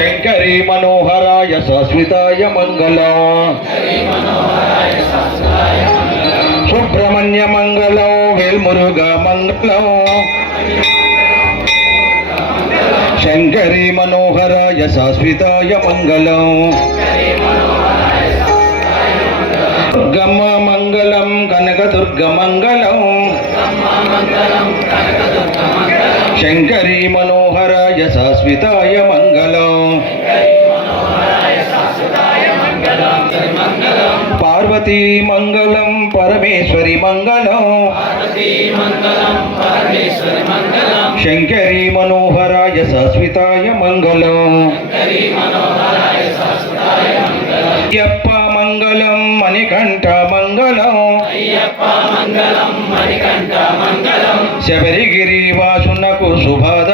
Shankari మనోహరాయ శాశ్వతాయ Mangalam Subrahmanya Mangalam వేల్మురుగ Mangalam Shankari మనోహరాయ శాశ్వతాయ Mangalam Durgamma Mangalam Kanakadurga Mangalam Shankari మనోహరాయ శాశ్వతాయ Mangalam Parvati Mangalam Parameshwari Mangalam Shankari మనోహరాయ శాశ్వతాయ Mangalam Ayyappa Mangalam Manikanta Mangalam Sabarigiri వాసునకు శుభద